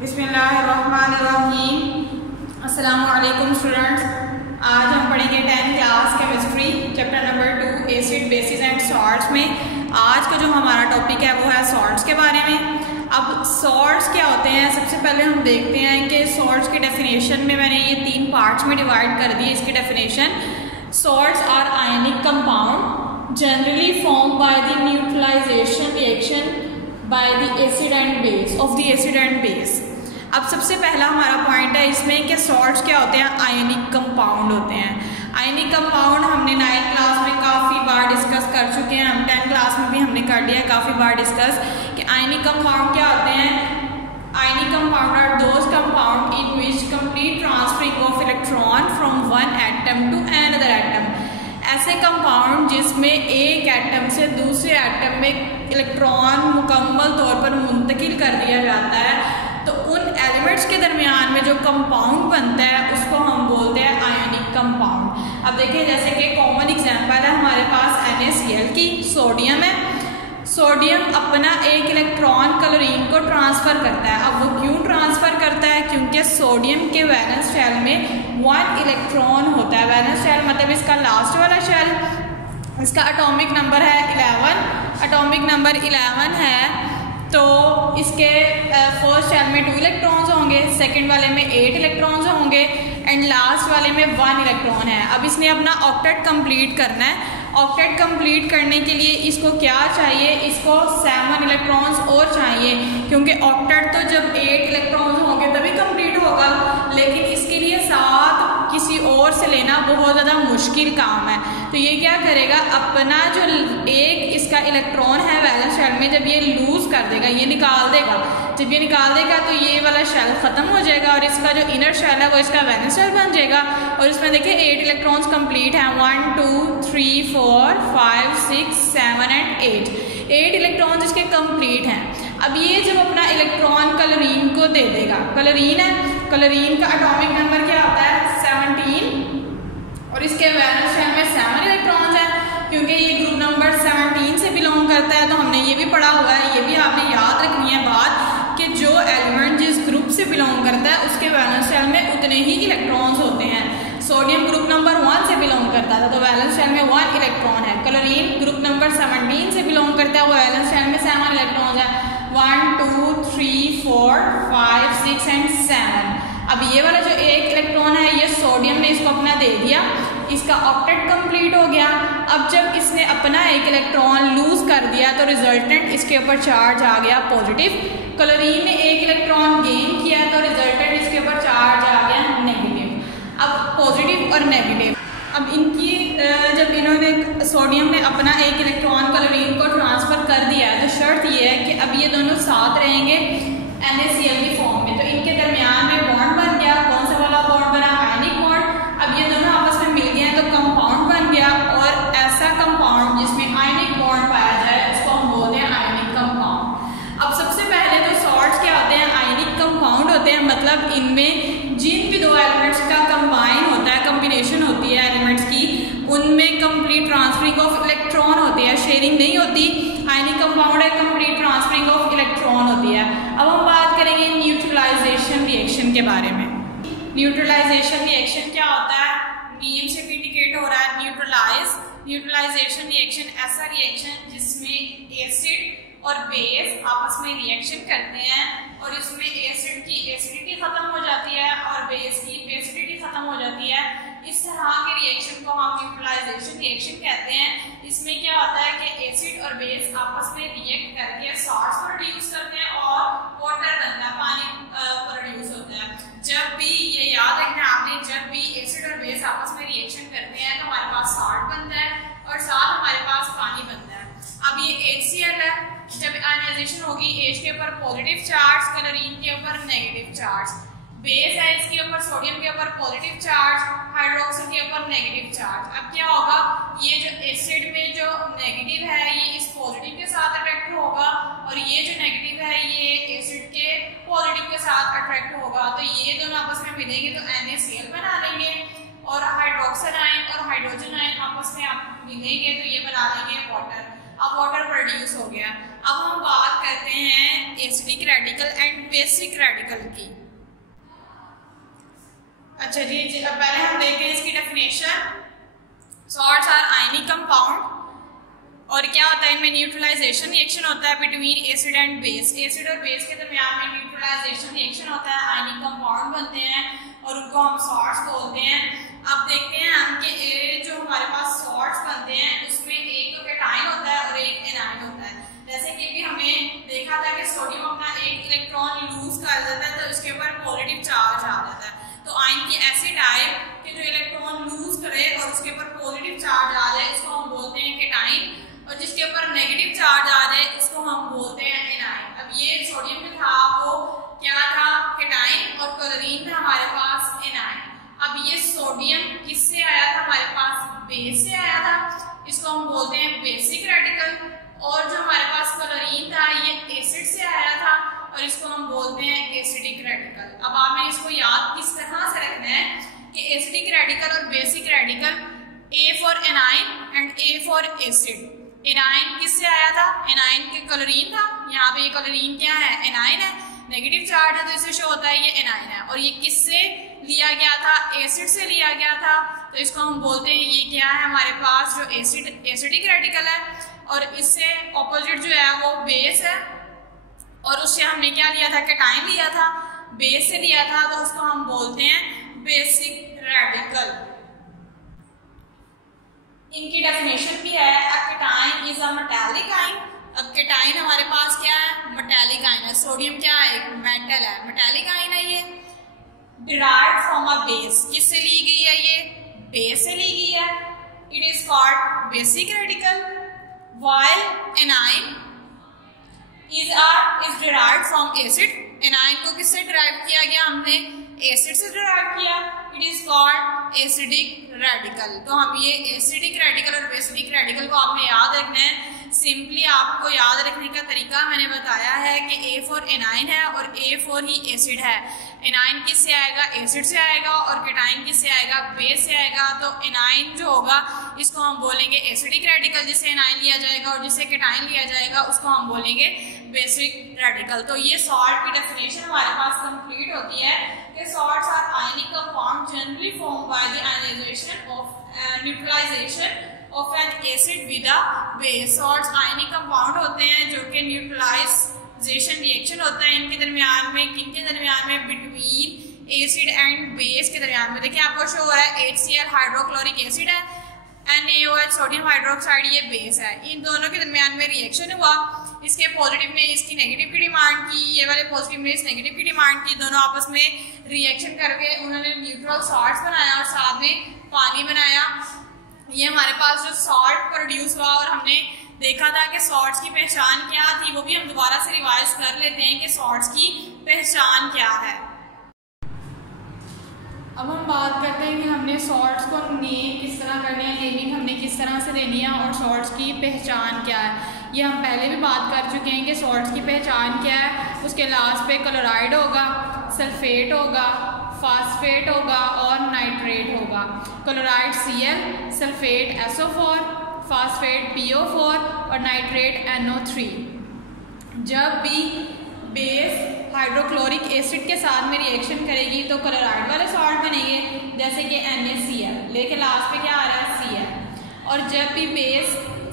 बिस्मिल्लाहिर्रहमानिर्रहीम। अस्सलामु अलैकुम स्टूडेंट्स। आज हम पढ़ेंगे 10th class chemistry chapter number 2 acid basis and salts में। आज का जो हमारा टॉपिक है वो है सॉल्ट्स के बारे में। अब सॉल्ट्स क्या होते हैं, सबसे पहले हम देखते हैं कि सॉल्ट्स की डेफिनेशन में मैंने ये 3 पार्ट्स में डिवाइड कर दी है इसकी definition. Salts are ionic compound generally form by the neutralization reaction by the acid and base of the acid and base. अब सबसे पहला हमारा पॉइंट है इसमें कि सॉल्ट्स क्या होते हैं, आयनिक कंपाउंड होते हैं। आयनिक कंपाउंड हमने 9th क्लास में काफ़ी बार डिस्कस कर चुके हैं, हम 10th क्लास में भी हमने कर लिया है काफ़ी बार डिस्कस कि आयनिक कंपाउंड क्या होते हैं। Ionic compound are those compound in which complete transferring of electron from one atom to another atom. ऐसे कंपाउंड जिसमें एक एटम से दूसरे एटम में इलेक्ट्रॉन मुकम्मल तौर पर मुंतकिल कर दिया जाता है, तो उन एलिमेंट्स के दरमियान में जो कंपाउंड बनता है उसको हम बोलते हैं आयनिक कंपाउंड। अब देखिए जैसे कि कॉमन एग्जांपल है हमारे पास NaCl की, सोडियम है। सोडियम अपना एक इलेक्ट्रॉन क्लोरीन को ट्रांसफ़र करता है। अब वो क्यों ट्रांसफ़र करता है, क्योंकि सोडियम के वैलेंस शेल में 1 इलेक्ट्रॉन होता है। वैलेंस शेल मतलब इसका लास्ट वाला शेल, इसका एटॉमिक नंबर है 11। एटॉमिक नंबर 11 है तो इसके फर्स्ट शेल में 2 इलेक्ट्रॉन्स होंगे, सेकंड वाले में 8 इलेक्ट्रॉन्स होंगे एंड लास्ट वाले में 1 इलेक्ट्रॉन है। अब इसने अपना ऑक्टेट कंप्लीट करना है। ऑक्टेट कंप्लीट करने के लिए इसको क्या चाहिए, इसको 7 इलेक्ट्रॉन्स और चाहिए, क्योंकि ऑक्टेट तो जब 8 इलेक्ट्रॉन्स होंगे तभी कंप्लीट होगा, लेकिन इसके लिए 7 किसी और से लेना बहुत ज़्यादा मुश्किल काम है। तो ये क्या करेगा, अपना जो एक इसका इलेक्ट्रॉन है वैलेंस शेल में जब ये लूज कर देगा, ये निकाल देगा, जब ये निकाल देगा तो ये वाला शेल ख़त्म हो जाएगा और इसका जो इनर शेल है वो इसका वैलेंस शेल बन जाएगा। और इसमें देखिए 8 इलेक्ट्रॉन्स कंप्लीट हैं, 1 2 3 4 5 6 7 एंड 8 इलेक्ट्रॉन्स इसके कंप्लीट हैं। अब ये जब अपना इलेक्ट्रॉन क्लोरीन को दे देगा, क्लोरीन है, क्लोरीन का एटॉमिक नंबर क्या होता है 17 और इसके वैलेंस शेल में 7 इलेक्ट्रॉन्स हैं। क्योंकि ये ग्रुप नंबर 17 से बिलोंग करता है तो हमने ये भी पढ़ा हुआ है, ये भी आपने याद रखनी है बात कि जो एलिमेंट जिस ग्रुप से बिलोंग करता है उसके वैलेंस शेल में उतने ही इलेक्ट्रॉन्स होते हैं। सोडियम ग्रुप नंबर 1 से बिलोंग करता था तो वैलेंस शेल में 1 इलेक्ट्रॉन है। क्लोरीन ग्रुप नंबर 17 से बिलोंग करता है, वो वैलेंस शेल में 7 इलेक्ट्रॉन्स है, 1 2 3 4 5 6 एंड 7। अब ये वाला जो एक इलेक्ट्रॉन है ये सोडियम ने इसको अपना दे दिया, इसका ऑक्टेट कंप्लीट हो गया। अब जब इसने अपना एक इलेक्ट्रॉन लूज कर दिया तो रिजल्टेंट इसके ऊपर चार्ज आ गया पॉजिटिव। क्लोरीन ने एक इलेक्ट्रॉन गेन किया तो रिजल्टेंट इसके ऊपर चार्ज आ गया नेगेटिव। अब पॉजिटिव और नेगेटिव, अब इनकी जब इन्होंने सोडियम ने अपना एक इलेक्ट्रॉन क्लोरीन को ट्रांसफर कर दिया तो शर्त ये है कि अब ये दोनों साथ रहेंगे NaCl की फॉर्म में, तो इनके दरमियान में बॉन्ड बन गया। कौन सा वाला बॉन्ड बना, आयनिक बॉन्ड। अब ये दोनों आपस में मिल गए हैं तो कंपाउंड बन गया, और ऐसा कंपाउंड जिसमें आयनिक बॉन्ड पाया जाए उसको हम बोलते हैं आयनिक कंपाउंड। अब सबसे पहले तो सॉल्ट्स क्या होते हैं, आयनिक कंपाउंड होते हैं, मतलब इनमें जिन भी 2 एलिमेंट्स का कंबाइन होता है, कॉम्बिनेशन होती है एलिमेंट्स की, उनमें कंप्लीट ट्रांसफरिंग ऑफ इलेक्ट्रॉन होती है, शेयरिंग नहीं होती। आयनिक कंपाउंड है, कंप्लीट ट्रांसफरिंग ऑफ इलेक्ट्रॉन होती है। अब हम बात करेंगे न्यूट्रलाइजेशन रिएक्शन के बारे में। न्यूट्रलाइजेशन रिएक्शन क्या होता है, नेम से भी इंडिकेट हो रहा है न्यूट्रलाइज। न्यूट्रलाइजेशन रिएक्शन ऐसा रिएक्शन जिसमें एसिड और बेस आपस में रिएक्शन करते हैं और इसमें एसिड की एसिडिटी खत्म हो जाती है और बेस की बेसिडिटी खत्म हो जाती है। इस तरह के रिएक्शन को हम न्यूट्रलाइजेशन रिएक्शन कहते हैं। इसमें क्या होता है कि एसिड और बेस आपस में रिएक्ट करके सॉल्ट्स प्रोड्यूस करते हैं और वाटर बनता है, पानी प्रोड्यूस होता है। जब भी ये याद रखना आपने, जब भी एसिड और बेस आपस में रिएक्शन करते हैं तो हमारे पास सॉल्ट बनता है और साथ हमारे पास पानी बनता है। अब ये HCl है, जब आयनाइजेशन होगी H के ऊपर पॉजिटिव चार्ज, क्लोरीन के ऊपर नेगेटिव चार्ज, बेस है इसके ऊपर सोडियम के ऊपर पॉजिटिव चार्ज, हाइड्रोक्सिल के ऊपर नेगेटिव चार्ज। अब क्या होगा, ये जो एसिड में जो नेगेटिव है ये इस पॉजिटिव के साथ अट्रैक्ट होगा और ये जो नेगेटिव है ये एसिड के पॉजिटिव के साथ अट्रैक्ट होगा, तो ये दोनों आपस में मिलेंगे तो NaCl बना लेंगे और हाइड्रोक्सिल आयन और हाइड्रोजन आयन आपस में मिलेंगे तो ये बना लेंगे वाटर। अब वाटर प्रोड्यूस हो गया। अब हम बात करते हैं acidic radical and basic radical की। अच्छा जी, पहले हम देखते हैं इसकी definition. Salts are ionic compound, और क्या होता है इनमें न्यूट्रलाइजेशन रिएक्शन होता है between acid and base. Acid और बेस के दरमियान में न्यूट्रलाइजेशन रिएक्शन होता है, आयनिक कंपाउंड बनते हैं और उनको हम सॉल्ट्स बोलते हैं। अब देखते हैं हम कि जो हमारे पास सॉल्ट्स बनते हैं उसमें एक तो कैटायन होता है और एक एनायन होता है। जैसे कि भी हमने देखा था कि सोडियम अपना एक इलेक्ट्रॉन लूज कर देता है तो उसके ऊपर पॉजिटिव चार्ज आ जाता है। तो आयन की ऐसी टाइप कि जो इलेक्ट्रॉन लूज करे और उसके ऊपर पॉजिटिव चार्ज आ जाए इसको हम बोलते हैं कैटायन, और जिसके ऊपर नेगेटिव चार्ज आ जाए इसको हम बोलते हैं एनायन। अब ये सोडियम में था वो क्या था, कैटायन, और क्लोरीन था हमारे पास एनायन। अब ये सोडियम किससे आया था, हमारे पास बेस से आया था, इसको हम बोलते हैं बेसिक रेडिकल। और जो हमारे पास क्लोरीन था ये एसिड से आया था और इसको हम बोलते हैं एसिडिक रेडिकल। अब आपने इसको याद किस तरह से रखना है कि एसिडिक रेडिकल और basic radical, A for anion and A for acid. Anion किससे आया था, एनायन के क्लोरीन था, यहाँ पे क्लोरीन क्या है, एनायन है, नेगेटिव चार्ज है तो इसे शो होता है ये एनायन है। और ये किससे लिया गया था, एसिड से लिया गया था, तो इसको हम बोलते हैं ये क्या है हमारे पास जो एसिडिक रेडिकल है। और इससे ऑपोजिट जो है वो बेस है, और उससे हमने क्या लिया था, कैटायन लिया था, बेस से लिया था, तो उसको हम बोलते हैं बेसिक रेडिकल। इनकी डेफिनेशन भी है, cation is a metallic ion. अब कैटायन हमारे पास क्या है, मेटालिक आयन है। सोडियम क्या है, मेटल है, मेटालिक आयन है ये। डिराइव्ड फ्रॉम अ बेस, किससे ली गई है ये, बेस से ली गई है। It is called basic radical. While anion is derived from acid. Anion को किससे डिराइव किया गया, हमने एसिड से डिराइव किया। It is called acidic radical. तो हम ये एसिडिक रेडिकल और बेसिडिक रेडिकल को आपने याद रखना है। सिंपली आपको याद रखने का तरीका मैंने बताया है कि ए फॉर एनायन है और ए फॉर ही एसिड है। एनायन किससे आएगा, एसिड से आएगा, और कैटायन किससे आएगा, बेस से आएगा। तो एनायन जो होगा इसको हम बोलेंगे एसिडिक रेडिकल, जिससे एनायन लिया जाएगा, और जिससे कैटायन लिया जाएगा उसको हम बोलेंगे बेसिक रेडिकल। तो ये सॉल्ट की डेफिनेशन हमारे पास कंप्लीट होती है कि salts are ionic compound generally formed by the ionization of neutralization of an acid with a base. Salts ionic compound होते हैं जो कि न्यूट्रलाइजेशन रिएक्शन होता है इनके दरमियान में, किनके दरमियान में, बिटवीन एसिड एंड बेस के दरमियान में। देखिए आपको शो हो रहा है HCl हाइड्रोक्लोरिक एसिड है, NaOH सोडियम हाइड्रोक्साइड ये बेस है। इन दोनों के दरमियान में रिएक्शन हुआ, इसके पॉजिटिव ने इसकी नेगेटिव की डिमांड की, ये वाले पॉजिटिव ने इस नेगेटिव की डिमांड की। दोनों आपस में रिएक्शन करके उन्होंने न्यूट्रल सॉल्ट्स बनाया और साथ में पानी बनाया। ये हमारे पास जो सॉल्ट प्रोड्यूस हुआ, और हमने देखा था कि सॉल्ट्स की पहचान क्या थी, वो भी हम दोबारा से रिवाइज कर लेते हैं कि सॉल्ट्स की पहचान क्या है। अब हम बात करते हैं कि हमने सॉल्ट्स को नेम किस तरह करने हैं, नेमिंग हमने किस तरह से देनी है, और सॉल्ट्स की पहचान क्या है। ये हम पहले भी बात कर चुके हैं कि सॉल्ट्स की पहचान क्या है। उसके लास्ट पे क्लोराइड होगा, सल्फेट होगा, फास्फेट होगा और नाइट्रेट होगा। Chloride Cl, sulphate SO4, phosphate PO4 और नाइट्रेट NO3। जब भी बेस हाइड्रोक्लोरिक एसिड के साथ में रिएक्शन करेगी तो क्लोराइड वाले सॉल्ट बनेंगे, जैसे कि NaCl, लेकिन लास्ट पे क्या आ रहा है, Cl। और जब भी बेस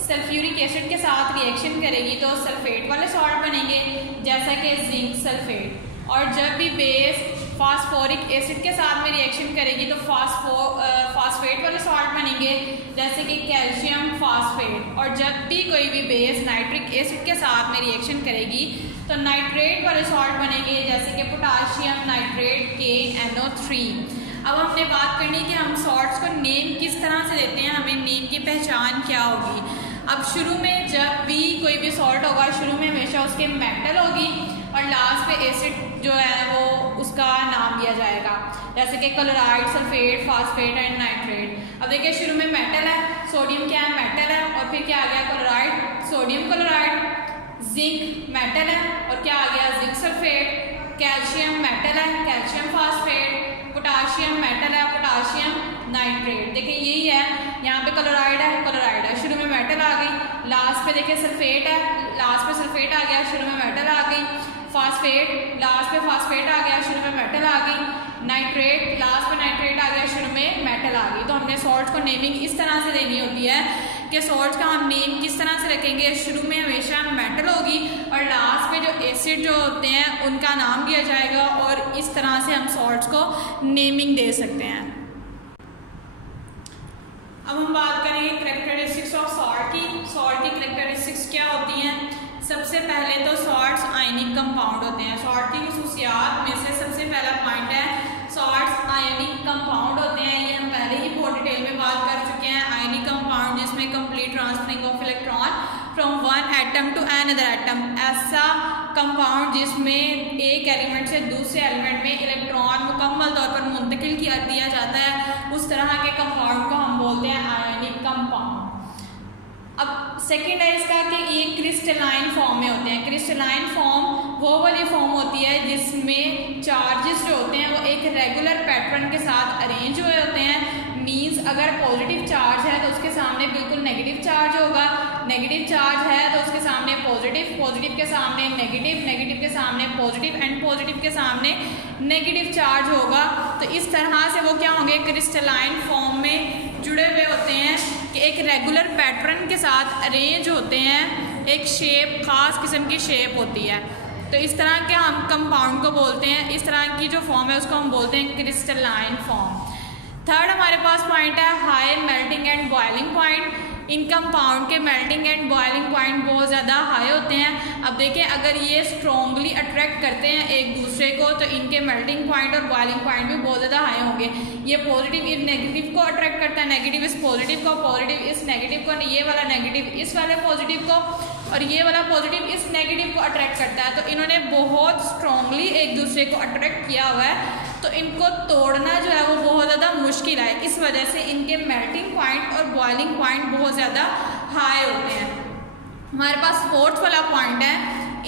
सल्फ्यूरिक एसिड के साथ रिएक्शन करेगी तो सल्फेट वाले सॉल्ट बनेंगे, जैसा कि जिंक सल्फेट। और जब भी बेस फास्फोरिक एसिड के साथ में रिएक्शन करेगी तो फास्फेट वाले सॉल्ट बनेंगे, जैसे कि कैल्शियम फास्फेट। और जब भी कोई भी बेस नाइट्रिक एसिड के साथ में रिएक्शन करेगी तो नाइट्रेट वाले सॉल्ट बनेंगे, जैसे कि पोटाशियम नाइट्रेट KNO3। अब हमने बात करनी कि हम सॉल्ट्स को नेम किस तरह से देते हैं, हमें नेम की पहचान क्या होगी। अब शुरू में जब भी कोई भी सॉल्ट होगा, शुरू में हमेशा उसके मेटल होगी और लास्ट पे एसिड जो है वो उसका नाम दिया जाएगा, जैसे कि chloride, sulphate, phosphate and nitrate. अब देखिए शुरू में मेटल है, सोडियम क्या है, मेटल है, और फिर क्या आ गया, chloride, sodium chloride. Zinc metal है और क्या आ गया, जिंक सल्फेट। कैल्शियम मेटल है, calcium phosphate. Potassium potassium metal है, पोटाशियम नाइट्रेट। देखिए यही है, यहाँ पे क्लोराइड है, शुरू में मेटल आ गई, लास्ट पे देखिए सल्फेट है, लास्ट पे सल्फेट आ गया, शुरू में मेटल आ गई, फास्फेट, लास्ट पे फास्फेट आ गया, शुरू में मेटल आ गई, नाइट्रेट, लास्ट पे नाइट्रेट आ गया, शुरू में मेटल आ गई। तो हमने सॉल्ट्स को नेमिंग इस तरह से देनी होती है कि सॉल्ट्स का हम नेम किस तरह से रखेंगे, शुरू में हमेशा मेटल होगी और लास्ट पे जो एसिड जो होते हैं उनका नाम दिया जाएगा, और इस तरह से हम सॉल्ट्स को नेमिंग दे सकते हैं। अब हम बात करेंगे कैरेक्टरिस्टिक्स ऑफ सॉल्ट की। सॉल्ट की कैरेक्टरिस्टिक्स क्या होती हैं? सबसे पहले तो सॉल्ट्स आयनिक कंपाउंड होते हैं। सॉल्ट की खसूसियात में से सबसे पहला पॉइंट है सॉल्ट्स आयनिक कंपाउंड होते हैं। ये हम पहले ही बहुत डिटेल में बात कर चुके हैं। आयनिक कंपाउंड जिसमें complete transferring of electron from one atom to another atom, ऐसा कंपाउंड जिसमें एक एलिमेंट से दूसरे एलिमेंट में इलेक्ट्रॉन मुकम्मल तौर पर मुंतकिल दिया जाता है, उस तरह के कंपाउंड को हम बोलते हैं आयनिक कंपाउंड। अब सेकेंड है इसका कि ये क्रिस्टलाइन फॉर्म में होते हैं। क्रिस्टलाइन फॉर्म वो वाली फॉर्म होती है जिसमें चार्जेस जो होते हैं वो एक रेगुलर पैटर्न के साथ अरेंज हुए होते हैं। मींस अगर पॉजिटिव चार्ज है तो उसके सामने बिल्कुल नेगेटिव चार्ज होगा, नेगेटिव चार्ज है तो उसके सामने पॉजिटिव, पॉजिटिव के सामने नेगेटिव, नेगेटिव के सामने पॉजिटिव एंड पॉजिटिव के सामने नेगेटिव चार्ज होगा। तो इस तरह से वो क्या होंगे, क्रिस्टलाइन फॉर्म में जुड़े हुए होते हैं कि एक रेगुलर पैटर्न के साथ अरेंज होते हैं, एक शेप, खास किस्म की शेप होती है। तो इस तरह के हम कंपाउंड को बोलते हैं, इस तरह की जो फॉर्म है उसको हम बोलते हैं क्रिस्टलाइन फॉर्म। थर्ड हमारे पास पॉइंट है high melting and boiling point. In compound के मेल्टिंग एंड बॉइलिंग पॉइंट बहुत ज़्यादा हाई होते हैं। अब देखें अगर ये स्ट्रॉन्गली अट्रैक्ट करते हैं एक दूसरे को तो इनके मेल्टिंग पॉइंट और बॉइलिंग पॉइंट भी बहुत ज़्यादा हाई होंगे। ये पॉजिटिव इस नेगेटिव को अट्रैक्ट करता है, नेगेटिव इस पॉजिटिव को, पॉजिटिव इस नेगेटिव को, ये वाला नेगेटिव इस वाले पॉजिटिव को और ये वाला पॉजिटिव इस नेगेटिव को अट्रैक्ट करता है। तो इन्होंने बहुत स्ट्रॉन्गली एक दूसरे को अट्रैक्ट किया हुआ है, तो इनको तोड़ना जो है वो बहुत ज़्यादा मुश्किल है। इस वजह से इनके मेल्टिंग पॉइंट और बॉइलिंग पॉइंट बहुत ज़्यादा हाई होते हैं। हमारे पास फोर्थ वाला पॉइंट है,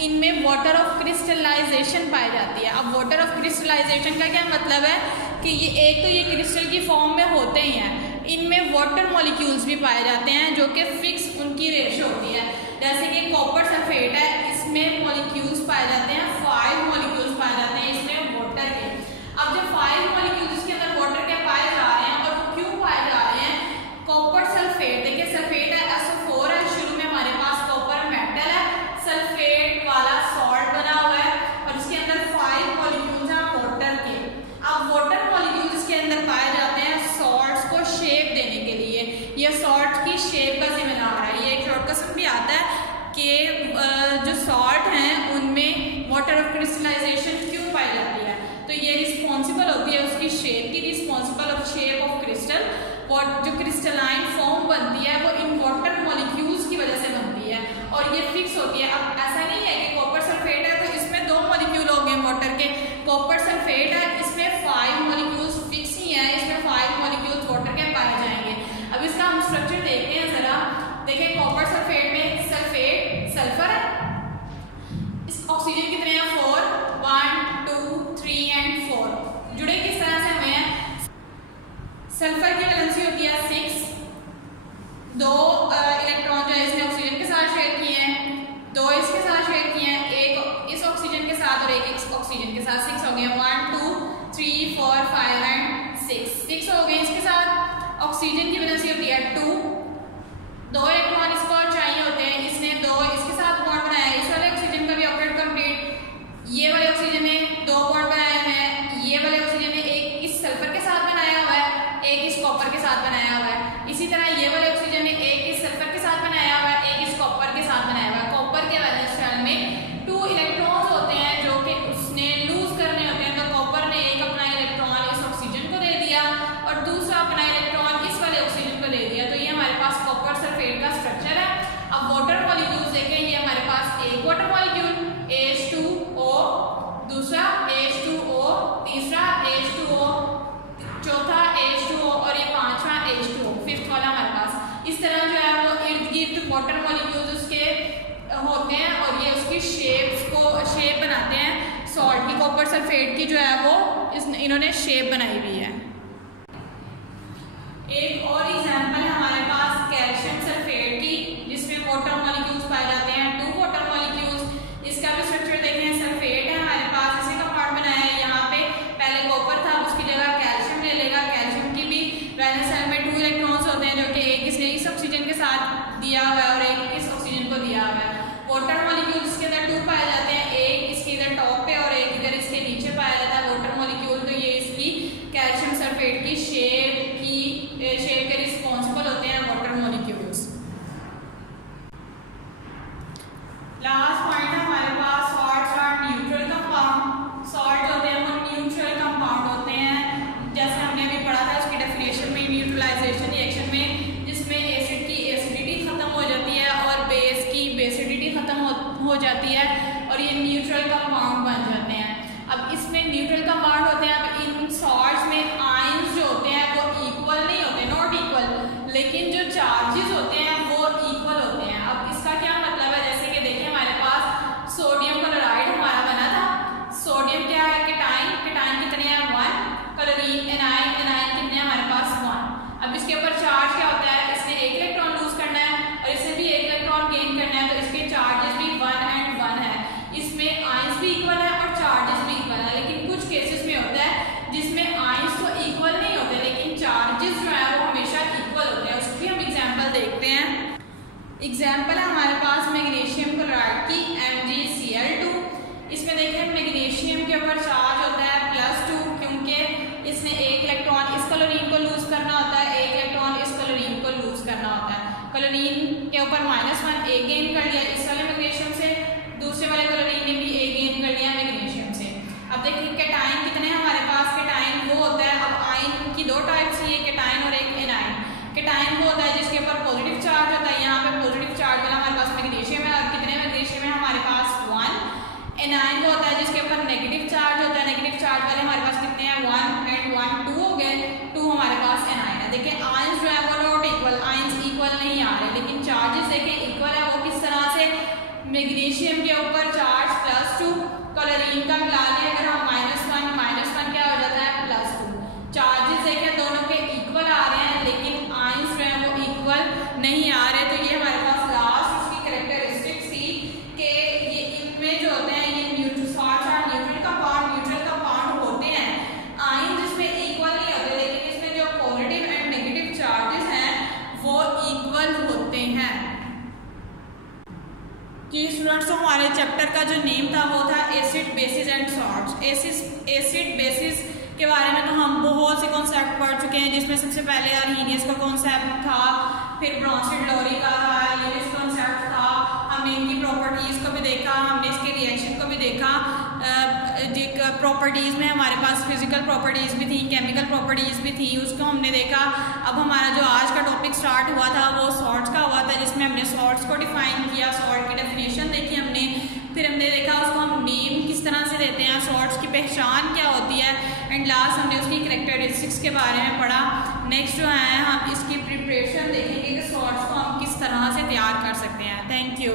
इनमें वाटर ऑफ क्रिस्टलाइजेशन पाई जाती है। अब वाटर ऑफ क्रिस्टलाइजेशन का क्या मतलब है कि ये एक तो ये क्रिस्टल की फॉर्म में होते ही हैं, इनमें वाटर मॉलिक्यूल्स भी पाए जाते हैं जो कि फिक्स उनकी रेशो होती है। जैसे कि कॉपर सल्फेट है, इसमें मॉलिक्यूल्स पाए जाते हैं, 5 मॉलिक्यूल्स पाए जाते हैं इसमें वाटर के। अब जो 5 मॉलिक्यूल्स इसके अंदर वाटर के पाए जा रहे हैं और वो क्यों पाए जा रहे हैं, कॉपर सल्फेट, देखिए सल्फेट है SO4 है, शुरू में हमारे पास कॉपर मेटल है, सल्फेट वाला सॉल्ट बना हुआ है और इसके अंदर 5 मॉलिक्यूल्स हैं वाटर के। अब वाटर मॉलिक्यूल्स इसके अंदर पाए जाते हैं सॉल्ट्स को शेप देने के लिए, ये सॉल्ट की शेप का जिम्मेदार है। ये एक शॉर्टकट भी आता है कि जो सॉल्ट हैं उनमें वाटर ऑफ क्रिस्टलाइजेशन क्यों पाई जाती है, तो ये रिस्पॉन्सिबल होती है उसकी शेप की, responsible of shape of crystal. और जो क्रिस्टलाइन फॉर्म बनती है वो इन वाटर मॉलिक्यूल्स की वजह से बनती है और ये फिक्स होती है। अब ऐसा नहीं है कि कॉपर सल्फेट है तो इसमें 2 मॉलिक्यूल हो गए वाटर के, कॉपर सल्फेट है इसमें 5 मॉलिक्यूल्स फिक्स ही है, इसमें 5 मॉलिक्यूल्स वाटर के पाए जाएंगे। अब इसका हम स्ट्रक्चर देखते हैं जरा। देखिए कॉपर सल्फेट में सल्फेट सल्फर है, इस ऑक्सीजन कितने हैं 4, 1 2 3 एंड 4 जुड़े किस तरह से हुए हैं। सल्फर की वैलेंसी होती है 6, 2 इलेक्ट्रॉन जो है इसने ऑक्सीजन के साथ शेयर किए हैं, 2 इसके साथ शेयर किए हैं, एक इस ऑक्सीजन के साथ और एक इस ऑक्सीजन के साथ, 6 हो गए। 1 2 3 4 5 एंड 6 हो गए इसके साथ। ऑक्सीजन की वैलेंसी होती है 2, 2 इलेक्ट्रॉन इसको चाहिए होते हैं, इसने 2 इसके साथ बॉन्ड बनाया है, इस वाले ऑक्सीजन का भी ऑक्टेट कंप्लीट। ये वाले ऑक्सीजन ने 2 बॉन्ड बनाए हैं, ये वाले ऑक्सीजन ने एक इस सल्फर के साथ बनाया हुआ है, एक इस कॉपर के साथ बनाया हुआ है। इसी तरह ये वाले ऑक्सीजन ने एक इस सल्फर के साथ बनाया हुआ है, एक इस कॉपर के साथ बनाया हुआ है। कॉपर के वैलेंस शेल में 2 इलेक्ट्रॉन्स होते हैं जो कि उसने लूज करने होते हैं, तो कॉपर ने एक अपना इलेक्ट्रॉन इस ऑक्सीजन को दे दिया और दूसरा अपना इलेक्ट्रॉन इस वाले ऑक्सीजन को दे दिया। तो ये हमारे पास कॉपर सल्फेट का स्ट्रक्चर है। अब वाटर मॉलिक्यूल्स देखें, ये हमारे पास एक water molecule H2O, copper sulphate की जो है वो इन्होंने शेप बनाई हुई है। एक और एग्जांपल है हमारे पास कैल्शियम सल्फेट की, जिसमें वाटर मॉलिक्यूल्स पाए जाते हैं, 2 वाटर मॉलिक्यूल्स। इसका भी स्ट्रक्चर देखें, सल्फेट है हमारे पास, इसी का पार्ट बनाया है। यहाँ पे पहले कॉपर था, उसकी जगह कैल्शियम ले लेगा। कैल्शियम की भी वैलेंस शेल में 2 इलेक्ट्रॉन्स होते हैं, जो कि एक इसने इस ऑक्सीजन के साथ दिया हुआ है और एक इस ऑक्सीजन को दिया हुआ है। वाटर मॉलिक्यूल्स के अंदर 2 पाए जाते हैं, एक इसके इधर टॉप पे और एक इधर इसके नीचे पाया जाता है वाटर मॉलिक्यूल। तो ये इसकी कैल्शियम सल्फेट की शेप के रिस्पॉन्सिबल होते हैं वाटर मॉलिक्यूल्स। लास्ट पॉइंट है हमारे पास salts are neutral compound. Salt होते हैं वो न्यूट्रल कंपाउंड होते हैं, जैसे हमने अभी पढ़ा था उसकी डेफिनेशन में, न्यूट्रलाइजेशन रिएक्शन में, जिसमें एसिड की एसिडिटी खत्म हो जाती है और बेस की बेसिडिटी खत्म हो जाती है और ये न्यूट्रल कंपाउंड बन जाते हैं। अब इसमें न्यूट्रल कंपाउंड होते हैं। अब इन सॉल्ट्स में आयंस जो होते हैं वो इक्वल नहीं होते, नॉट इक्वल, लेकिन जो चार्जेस होते हैं वो इक्वल होते हैं। अब इसका क्या मतलब है, जैसे कि देखिए हमारे पास सोडियम क्लोराइड हमारा बना था। सोडियम क्या है, केटाइन, केटाइन कितने हैं 1, क्लोरीन एनाइन, एनाइन कितने हैं हमारे पास 1। अब इसके ऊपर चार्ज क्या होता है, इसने 1 इलेक्ट्रॉन लूज करना है और इससे भी 1 इलेक्ट्रॉन गेन करना है, तो इसके चार्जेस भी 1 and 1 है। इसमें आयंस भी इक्वल है और चार्जेस भी इक्वल है, लेकिन कुछ केसेस में होता है जिसमें आयंस तो इक्वल नहीं होते लेकिन चार्जेस जो है वो हमेशा इक्वल होते हैं। उसकी हम एग्जांपल देखते हैं। एग्जांपल है हमारे पास मैग्नीशियम क्लोराइड की MgCl2। इसमें देखें मैग्नीशियम के ऊपर चार्ज होता है +2, क्योंकि इसने 1 इलेक्ट्रॉन इस क्लोरीन को लूज करना होता है, 1 इलेक्ट्रॉन इस क्लोरीन को लूज करना होता है। क्लोरीन के ऊपर -1 1 गेन कर लिया इस वाले मैग्नीशियम से, दूसरे वाले क्लोरीन ने भी 1 गेन कर लिया मैग्नीशियम से। अब देखिए केटाइन कितने हैं हमारे पास, केटाइन वो होता है, अब आयन की 2 टाइप्स है, केटाइन और एक एनाइन। केटाइन वो होता है जिसके ऊपर पॉजिटिव चार्ज होता है, यहाँ पे पॉजिटिव चार्ज वाला हमारे पास मैग्नीशियम है, और कितने मैग्नीशियम है हमारे पास 1। एनाइन वो होता है जिसके ऊपर नेगेटिव चार्ज होता है, नेगेटिव चार्ज वाले हमारे पास कितने हैं 1 and 1 2 हो गए, 2 हमारे पास एनाइन है। देखिए आयंस जो है वो नॉट इक्वल, आयंस इक्वल नहीं आ रहे, लेकिन चार्जेस देखें इक्वल है। वो किस तरह से, मैग्नीशियम के ऊपर चार्ज +2, क्लोरीन का मिला लिया अगर हम -1 क्या हो जाता है +2। चार्जेस देखें दोनों के इक्वल आ रहे हैं, लेकिन आयंस जो है वो इक्वल नहीं आ रहे। तो ये हमारे पास लास्ट उसकी कैरेक्टरिस्टिक्स थी कि ये इनमें जो होते हैं ये न्यूट्रल कंपाउंड होते हैं। आयन जिसमें इक्वल नहीं होते, लेकिन इसमें जो पॉजिटिव एंड नेगेटिव चार्जेस हैं वो इक्वल होते हैं। कि स्टूडेंट्स, तो हमारे चैप्टर का जो नेम था वो था acid basis and salts. Acid basis के बारे में तो हम बहुत से कॉन्सेप्ट पढ़ चुके हैं, जिसमें सबसे पहले अर्हीनियस का कॉन्सेप्ट था, फिर ब्रॉन्स्टेड-लॉरी का था, लीनियस कॉन्सेप्ट था। हमने इनकी प्रॉपर्टीज को भी देखा, हमने इसके रिएक्शन को भी देखा। प्रॉपर्टीज में हमारे पास फिजिकल प्रॉपर्टीज भी थी, केमिकल प्रॉपर्टीज भी थी, उसको हमने देखा। अब हमारा जो आज का टॉपिक स्टार्ट हुआ था वो सॉल्ट्स का हुआ था, जिसमें हमने सॉल्ट्स को डिफाइन किया, सॉल्ट की डेफिनेशन देखी हमने, फिर हमने देखा उसको हम नेम किस तरह से देते हैं, सॉल्ट्स की पहचान क्या होती है, एंड लास्ट हमने उसकी कैरेक्टरिस्टिक्स के बारे में पढ़ा। नेक्स्ट जो है हम इसकी प्रिपरेशन देखेंगे कि सॉल्ट्स को हम किस तरह से तैयार कर सकते हैं। Thank you.